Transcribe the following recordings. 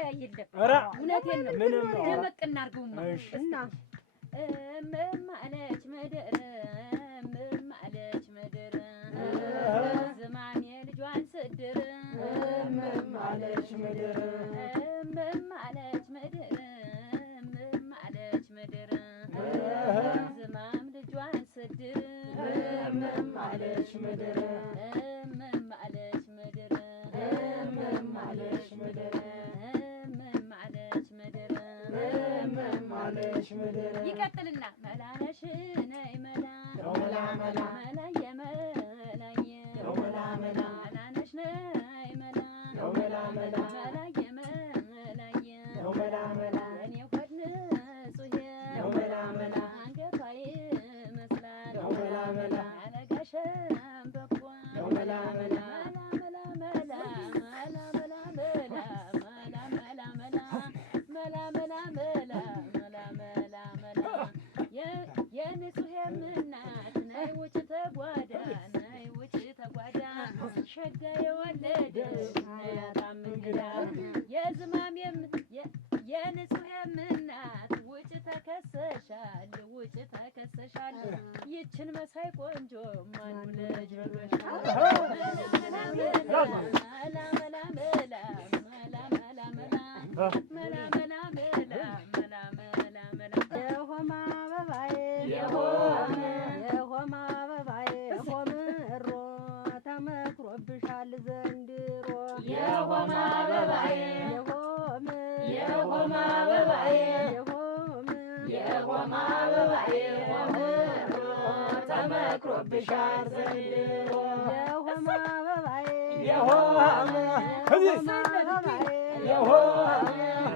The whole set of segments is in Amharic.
እውነቴን ነው። ደመቅ እናድርገውማ እና እምም አለች ምድር እምም አለች ምድር ዝማሜ ልጇን ስድር እምም አለች ምድር እምም አለች ምድር እምም አለች ምድር ዝማም ልጇን ስድር እምም አለች ምድር እምም አለች ምድር እምም አለች ምድር እምም አለች ምድር እምም አለች ምድር ይቀጥልና መላነሽ ነይ መላ መላ መላ መላየ መላየ መላ መላ መላነሽ ነይ መላ መላ መላ መላየ መላየ መላ መላ እኔ ሆድ ንጹሄ መላ መላ አንገቷ ይመስላል መላ መላ አለጋሽ ሸምበቆ መላ መላ መላ መላ መላ መላ መላ መላ መላ መላ መላ መላ መላ መላ መላ መላ የንጹህ እናት ነይ ውጭ ተጓዳ ነይ ውጭ ተጓዳ ሸጋ የወለደች ነያታም እንግዳ የዝማሜም የንጹህ እናት ውጭ ተከሰሻል ውጭ ተከሰሻል ይችን መሳይ ቆንጆ ማኑ ልጅ ብሎሻል መላ መላ መላ መላ መላ መላ መላ መላ መላ መላ መላ የሆማ አበባዬ የሆማ አበባዬ ሆምሮ ተመክሮብሻል ዘንድሮ የሆማ አበባዬ የሆማ አበባዬ የሆማ አበባዬ ሆምሮ ተመክሮብሻል ዘንድሮ የሆማ አበባዬ የሆማ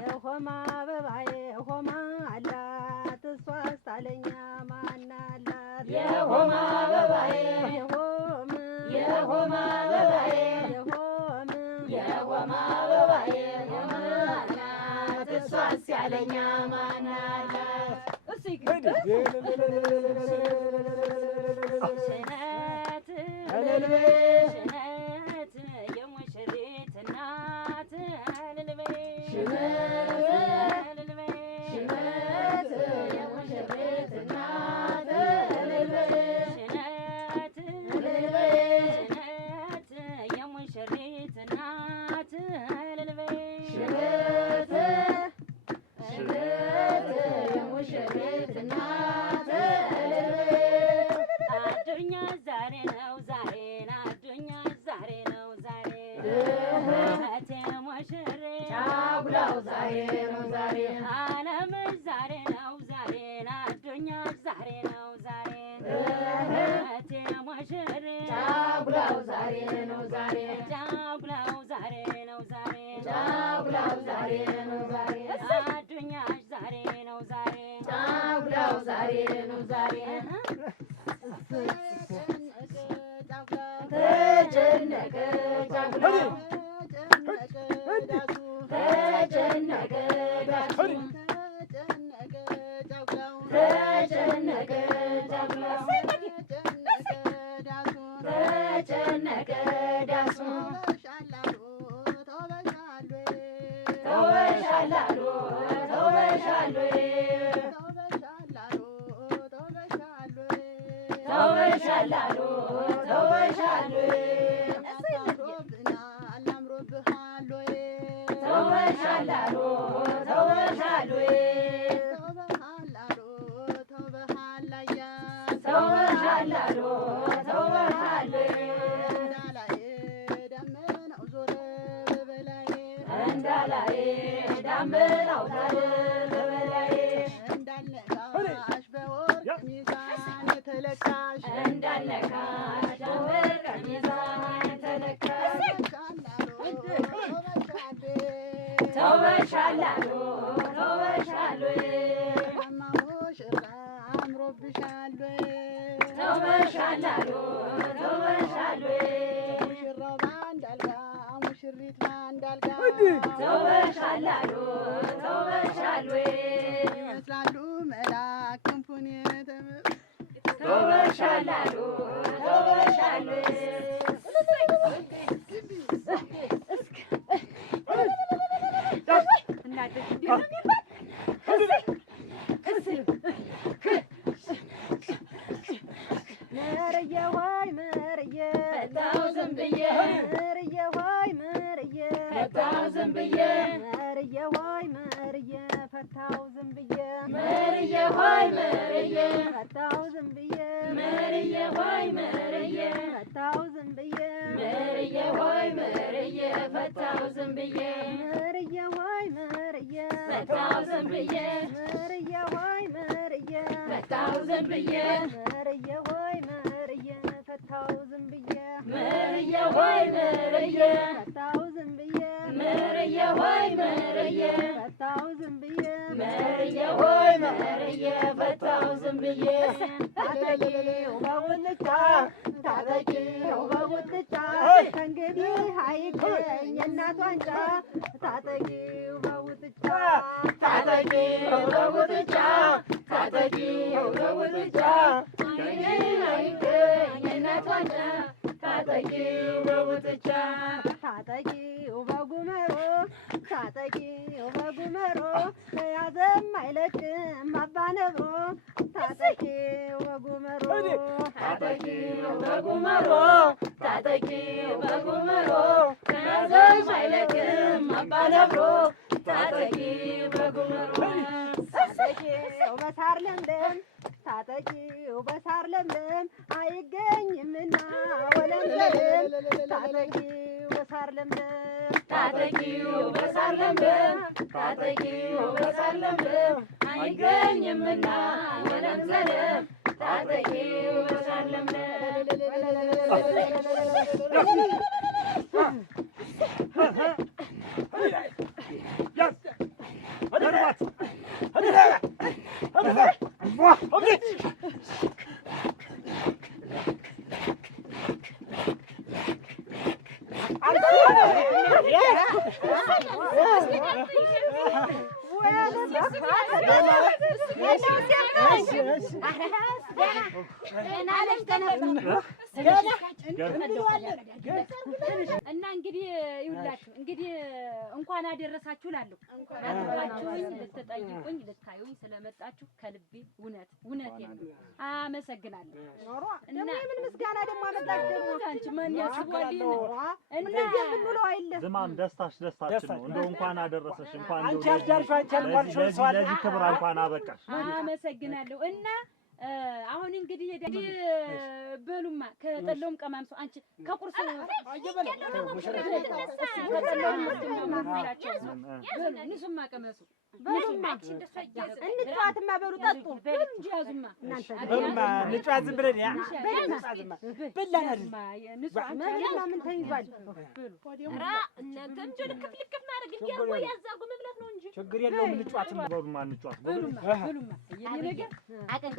የሆማ አበባዬ ሆማ አላት እሷ ስታለኛ ማን አላት የሆማ አበባዬ የሆማ አበባዬ የሆማ አበባዬ ሆማ አላት እሷስ ያለኛ ማን አላት ሽነት ሽነት የሙሽሪት እናት እልልቤ ሽነት ሽነት የሙሽሪት እናት እልልቤ ሽነት እልልቤ ሽነት የሙሽሪት እናት እልልቤ ሽነት ሽነት የሙሽሪት እናት እልልቤ አዱኛ ዛሬ ነው ዛሬ አዱኛ ዛሬ ነው ዛሬ እቴ ሙሽሬ ጫጉላው ዛሬ ነው ዛሬ ዓለም ዛሬ ነው ዛሬ አዱኛ ዛሬ ነው ዛሬ እቴ ሙሽሬ ጫጉላው ዛሬ ነው ዛሬ ጫጉላው ዛሬ ነው ዛሬ ጫጉላው ዛሬ ነው ዛሬ አዱኛሽ ዛሬ ነው ዛሬ ጫጉላው ዛሬ ነው ዛሬ ተጨነቀ ጫጉላው ተጨነቀ ዳሱ ተጨነቀ ጫጉላው ተጨነቀ ዳሱ ተወሻላሉ ተወሻሉ ተወሻላሉ ተወሻሉ ተወሻላሉ ተወሻሉ ተወሻላሉ ተወሻሉ እንዳላይ ዳመናው ዛሬ በበላይ እንዳልነካሽ በወርቅ ሚዛን የተለካሽ እንዳልነካሽ በወርቅ ሚዛን የተለካሽ ተውበሻላሉ ተውበሻሉ ሙሽራ አምሮብሻል ተውበሻላሉ ተውበሻሉ ሙሽራው ባንድ አልጋ ሙሽሪት ባንድ አልጋ ተውበሻላሉ ተውበሻሉ ይመስላሉ መልአክ ክንፉን ተውበሻላሉ ተውበሻሉ የተመ መርዬ ሆይ መርዬ ፈታው ዝም ብዬ መርዬ ሆይ መርዬ ፈታው ዝም ብዬ መርዬ ሆይ መርዬ ፈታው ዝም ብዬ መርዬ ሆይ መርዬ ፈታው ዝም ብዬ መርዬ ሆይ መርዬ ፈታው ዝም ብዬ መርዬ ሆይ መርዬ ፈታው ዝም ብዬ መርዬ ሆይ መርዬ ፈታው ዝም ብዬ መርዬ ሆይ መርዬ ፈታው ዝም ብዬ መርዬ ሆይ መርዬ ፈታው ዝም ብዬ መርዬ ሆይ መርዬ ፈታው ዝም ብዬ መርዬ ሆይ መርዬ ፈታው ዝም ብዬ መርዬ ሆይ መርዬ ፈታው ዝም ብዬ ታጠቂው በጉልቻ ታጠቂው በጉልቻ ከእንግዲህ አይገኝ የእናት ዋንጫ ታጠቂው በጉልቻ ታጠቂው በጉልቻ ታጠቂው በጉልቻ ከእንግዲህ አይገኝ የእናት ዋንጫ ታጠቂው በጉልቻ ታጠቂው በጉመሮ ታጠቂው በጉመሮ ተያዘም አይለቅም አባ ነብሮ ታጠቂው በጉመሮ ታጠቂው በጉመሮ ታጠቂው በጉመሮ ተያዘም አይለቅም አባ ነብሮ ታጠቂው በጉመሮ ታጠቂው በሳር ለምለም ታጠቂው በሳር ለምለም አይገኝምና ወለምለም ታጠቂው በሳር ለምለም ታጠቂው በሳር ለምለም ታጠቂው በሳር ለምለም አይገኝምና ወለምለም ታጠቂው በሳር ለምለም እና እንግዲህ ይውላችሁ እንግዲህ እንኳን አደረሳችሁ እላለሁ። አድርጋችሁኝ ልትጠይቁኝ ልታዩኝ ስለመጣችሁ ከልቤ እውነቴን ነው አመሰግናለሁ። እና ምን ምስጋና ደግሞ አመጣችሁ? አንቺ ማን ያስባል እንደዚህ የምንውለው አይደለም። ዝማም ደስታችን ነው። እንደው እንኳን አደረሰሽ እንኳን አንቺ አዳርሽ አንቺ አልኳልሽ ሰዋል ለዚህ ክብር እንኳን አበቃሽ። አመሰግናለሁ። እና አሁን እንግዲህ በሉማ ከጠለውም ቀማምሶ አንቺ ከቁርስ ንሱማ ቀመሱ በሉማ እንጫዋትማ በሉ ጠጡ እንጂ ያዙማ በሉማ እንጫዋት ዝም ብለን ያ በላና ምን ተይዟል? ኧረ እናንተም እንጂ ልክፍ ማድረግ እንጂ ያው ያዛጉ መብላት ነው እንጂ ችግር የለውም። እንጫዋትማ በሉማ እንጫዋት በሉማ የኔ ነገር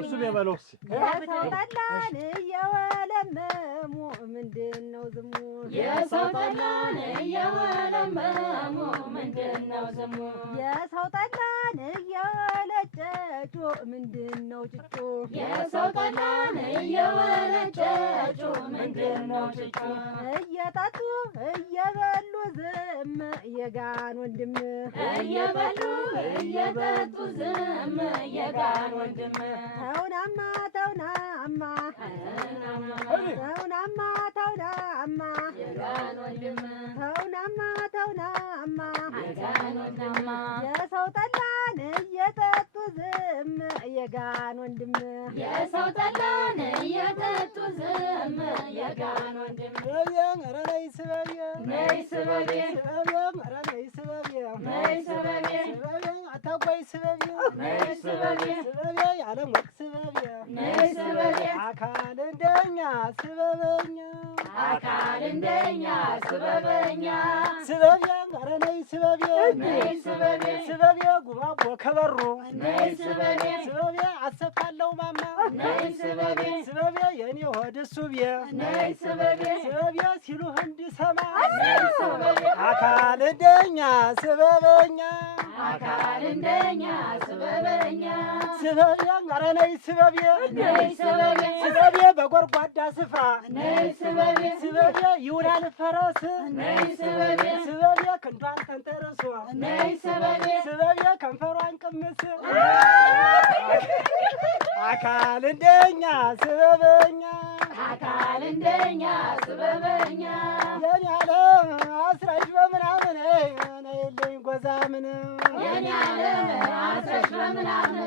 እሱ የበለው እስኪ የሰው ጠላን እየወለመሙ ምንድን ነው ዝሙ? የሰው ጠላን እየወለመሙ ምንድን ነው ዝሙ? የሰው ጠላን እየወለጨጩ ምንድን ነው ጭጩ? የሰው ጠላን እየወለጨጩ ምንድን ነው ጭጩ? እየጠጡ እየበሉ ዝም የጋን ወንድም እየበሉ እየጠጡ ዝም የጋን ወንድም ተውናማ ተውናማ ተውናማ ተውናማ የጋን ወንድም ተውናማ ተውናማ የጋን ወንድም የሰው ጠላን እየጠጡ ዝም የጋን ወንድም የሰው ጠላን እየጠጡ ዝም የጋን ወንድም ኧረ ነይ ስበቤ ነይ ስበቤ ኧረ ነይ ስበቤ ነይ ስበቤ አታጓይ ስበቤ ነይ ስበቤ ስበቤ ያለም ወቅ ስበቤ ነይ ስበቤ አካል እንደኛ ስበበኛ አካል እንደኛ ስበበኛ ስበቤ ኧረ ነይ ስበቤ ነይ ስበቤ ስበቤ ጉባቦ ከበሩ ነይ ስበቤ ስበቤ አሰፋለው ማማ ነይ ስበቤ ስበቤ የኔ ሆድ ሱቤ ነይ ስበቤ ስበቤ ሲሉህ እንድሰማ ነይ ስበቤ አካል እንደኛ ስበበኛ አካል እንደኛ ስበበኛ ስበቤ ኧረ ነይ ስበቤ ነይ ስበቤ ስበቤ በጎርጓዳ ስፍራ ነይ ስበቤ ስበቤ ይውላል ፈረስ ነይ ስበቤ ስበቤ ክንዷን ተንተርሶ ነይ ስበቤ ስበቤ ከንፈሯን ቅምስ አካል እንደኛ ስበበኛ አካል እንደኛ ስበበኛ የኔ ዓለም አስረሽ በምናምን ነይልኝ ጎዛምን የኔ ዓለም አስረሽ በምናምን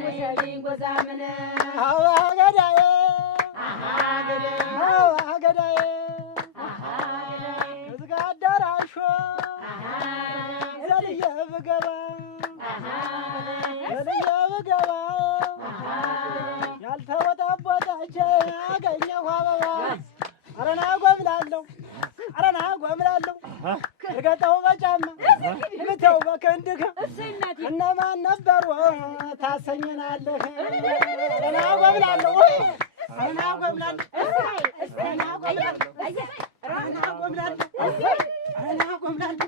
ነይልኝ ጎዛምን አዋ ገዳዬ አሃ ገዳዬ አዋ ገዳዬ አሃ ገዳዬ እዝጋ አዳራሾ አሃ ዘልዬ ብገባ አሃ ዘልዬ ብገባ ያልተወጣቦታች አገኘሁ አበባ አረና ጎብላለሁ አረና ጎብላለሁ እርገጠው በጫማ ምተው በክንድህ እነማን ነበሩ ታሰኝናለህ አረና ጎብላለሁ አረና ጎብላለሁ አረና ጎብላለሁ አረና ጎብላለሁ አረና ጎብላለሁ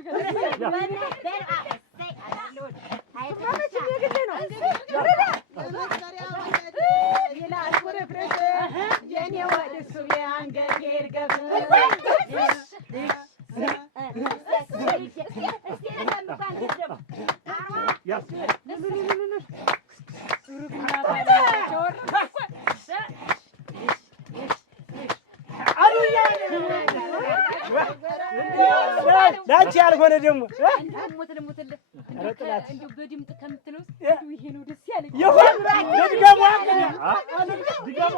የኔ ወደ እሱ አንገቴ ይርገፍ ላንቺ ያልሆነ ደግሞ እንደው በድምጥ ከምትለው ይሄ ነው ደስ ያለኝ። ይሁን ድገሙ ድገሙ